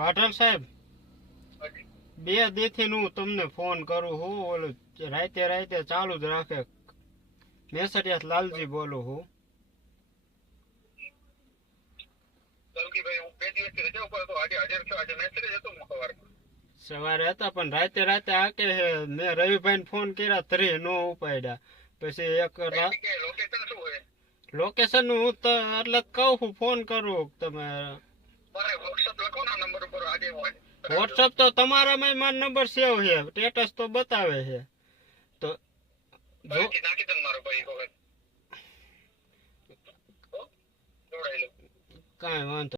વાઢલ સાહેબ, 2 દીથી હું તમને ફોન કરું હું, ઓલું રાતે રાતે ચાલુ જ રાખે. મેસરિયાત લાલજી બોલું હું. સવારે હતા પણ રાતે રાતે આ કે મેં રવિભાઈ ફોન કર્યા તરી નો ઉપાડ્યા. પછી એક લોકેશન હું એટલે કહું છું ફોન કરું તમે. વોટ્સઅપ તો તમારામાં મારો નંબર સેવ છે, સ્ટેટસ તો બતાવે છે. તો કાંઈ વાંધો